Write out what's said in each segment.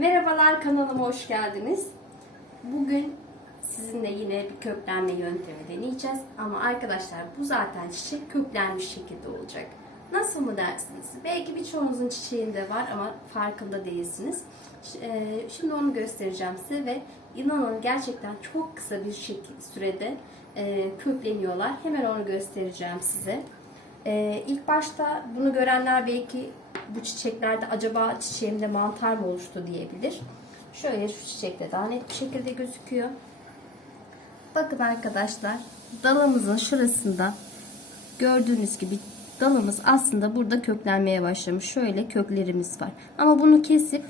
Merhabalar kanalıma hoş geldiniz. Bugün sizinle yine bir köklenme yöntemi deneyeceğiz. Ama arkadaşlar bu zaten çiçek köklenmiş şekilde olacak. Nasıl mı dersiniz? Belki birçoğunuzun çiçeğinde var ama farkında değilsiniz. E, Şimdi onu göstereceğim size ve inanın gerçekten çok kısa bir sürede e, kökleniyorlar. Hemen onu göstereceğim size. Ee, ilk başta bunu görenler belki bu çiçeklerde acaba çiçeğimde mantar mı oluştu diyebilir. Şöyle şu çiçekte daha net bir şekilde gözüküyor. Bakın arkadaşlar dalımızın şurasında gördüğünüz gibi dalımız aslında burada köklenmeye başlamış. Şöyle köklerimiz var. Ama bunu kesip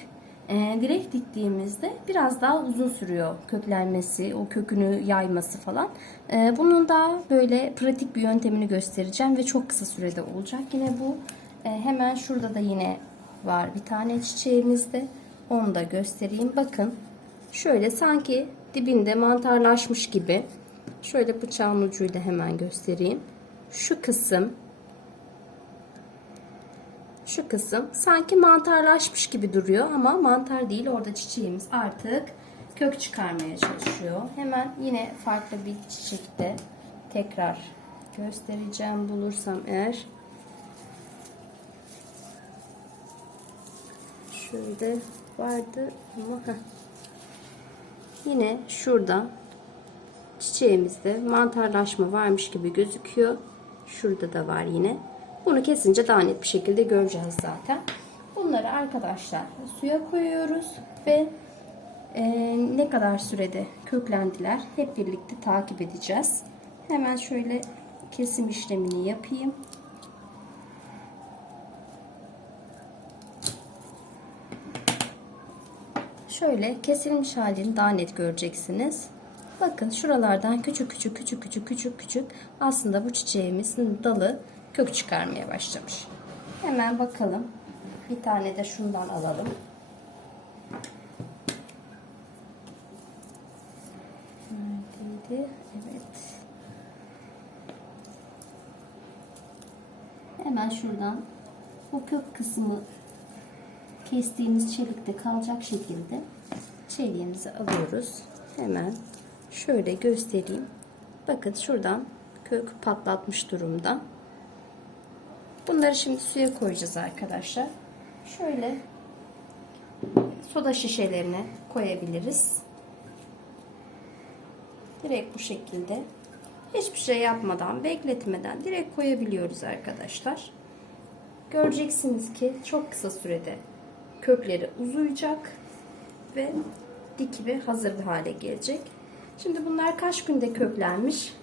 e, direkt diktiğimizde biraz daha uzun sürüyor köklenmesi, o kökünü yayması falan. E, bunun da böyle pratik bir yöntemini göstereceğim ve çok kısa sürede olacak. Yine bu hemen şurada da yine var bir tane çiçeğimizde. Onu da göstereyim. Bakın şöyle sanki dibinde mantarlaşmış gibi. Şöyle bıçağın ucuyla hemen göstereyim. Şu kısım şu kısım sanki mantarlaşmış gibi duruyor ama mantar değil. Orada çiçeğimiz artık kök çıkarmaya çalışıyor. Hemen yine farklı bir çiçekte tekrar göstereceğim bulursam eğer. Şöyle vardı ama yine şurada çiçeğimizde mantarlaşma varmış gibi gözüküyor. Şurada da var yine. Bunu kesince daha net bir şekilde göreceğiz zaten. Bunları arkadaşlar suya koyuyoruz ve e, ne kadar sürede köklendiler hep birlikte takip edeceğiz. Hemen şöyle kesim işlemini yapayım. Şöyle kesilmiş halini daha net göreceksiniz. Bakın şuralardan küçük küçük küçük küçük küçük küçük aslında bu çiçeğimizin dalı kök çıkarmaya başlamış. Hemen bakalım. Bir tane de şundan alalım. Neredeydi? Evet. Hemen şuradan bu kök kısmı kestiğimiz çelikte kalacak şekilde çeliğimizi alıyoruz. Hemen şöyle göstereyim. Bakın şuradan kök patlatmış durumda. Bunları şimdi suya koyacağız arkadaşlar. Şöyle soda şişelerine koyabiliriz. Direkt bu şekilde hiçbir şey yapmadan, bekletmeden direkt koyabiliyoruz arkadaşlar. Göreceksiniz ki çok kısa sürede kökleri uzayacak ve dikimi hazır bir hale gelecek. Şimdi bunlar kaç günde köklenmiş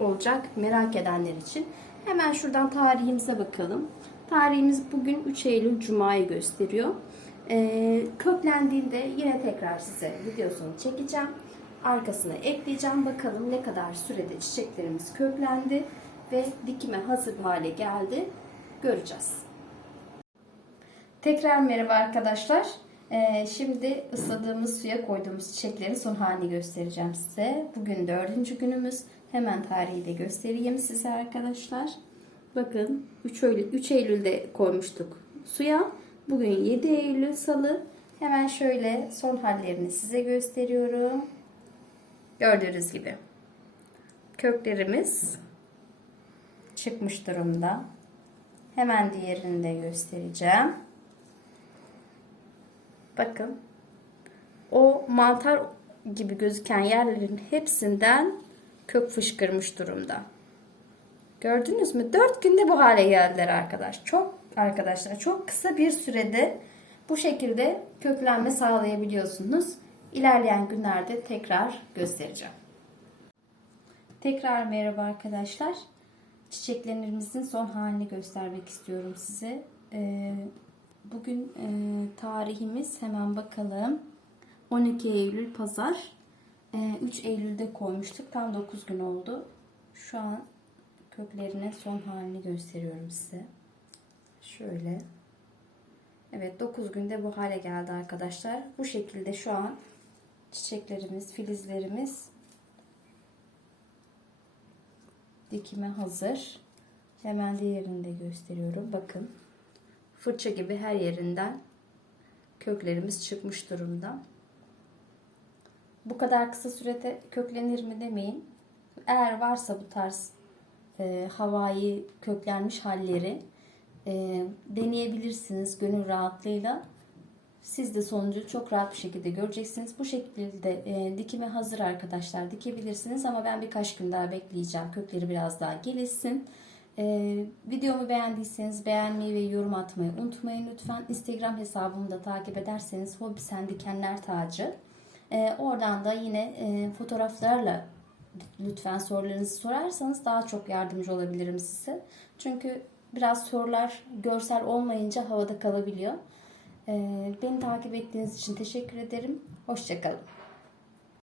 olacak merak edenler için. Hemen şuradan tarihimize bakalım. Tarihimiz bugün 3 Eylül Cuma'yı gösteriyor. Ee, köklendiğinde yine tekrar size videosunu çekeceğim. Arkasına ekleyeceğim. Bakalım ne kadar sürede çiçeklerimiz köklendi ve dikime hazır hale geldi. Göreceğiz. Tekrar merhaba arkadaşlar. Ee, şimdi ısladığımız suya koyduğumuz çiçeklerin son halini göstereceğim size. Bugün dördüncü günümüz. Hemen tarihi de göstereyim size arkadaşlar. Bakın 3 Eylül, 3 Eylül'de koymuştuk suya. Bugün 7 Eylül salı. Hemen şöyle son hallerini size gösteriyorum. Gördüğünüz gibi. Köklerimiz çıkmış durumda. Hemen diğerini de göstereceğim. Bakın. O mantar gibi gözüken yerlerin hepsinden kök fışkırmış durumda. Gördünüz mü? 4 günde bu hale geldiler arkadaş. Çok arkadaşlar çok kısa bir sürede bu şekilde köklenme sağlayabiliyorsunuz. İlerleyen günlerde tekrar göstereceğim. Tekrar merhaba arkadaşlar. Çiçeklerimizin son halini göstermek istiyorum size. Ee, bugün e, tarihimiz hemen bakalım. 12 Eylül Pazar. 3 Eylül'de koymuştuk. Tam 9 gün oldu. Şu an köklerine son halini gösteriyorum size. Şöyle. Evet 9 günde bu hale geldi arkadaşlar. Bu şekilde şu an çiçeklerimiz, filizlerimiz dikime hazır. Hemen diğerini de gösteriyorum. Bakın. Fırça gibi her yerinden köklerimiz çıkmış durumda. Bu kadar kısa sürede köklenir mi demeyin. Eğer varsa bu tarz e, havai köklenmiş halleri e, deneyebilirsiniz gönül rahatlığıyla. Siz de sonucu çok rahat bir şekilde göreceksiniz. Bu şekilde e, dikime hazır arkadaşlar dikebilirsiniz ama ben birkaç gün daha bekleyeceğim. Kökleri biraz daha gelişsin. E, videomu beğendiyseniz beğenmeyi ve yorum atmayı unutmayın lütfen. Instagram hesabımı da takip ederseniz Hobi Sen Dikenler Tacı. E, oradan da yine e, fotoğraflarla lütfen sorularınızı sorarsanız daha çok yardımcı olabilirim size. Çünkü biraz sorular görsel olmayınca havada kalabiliyor. Ee, Beni takip ettiğiniz için teşekkür ederim. Hoşçakalın.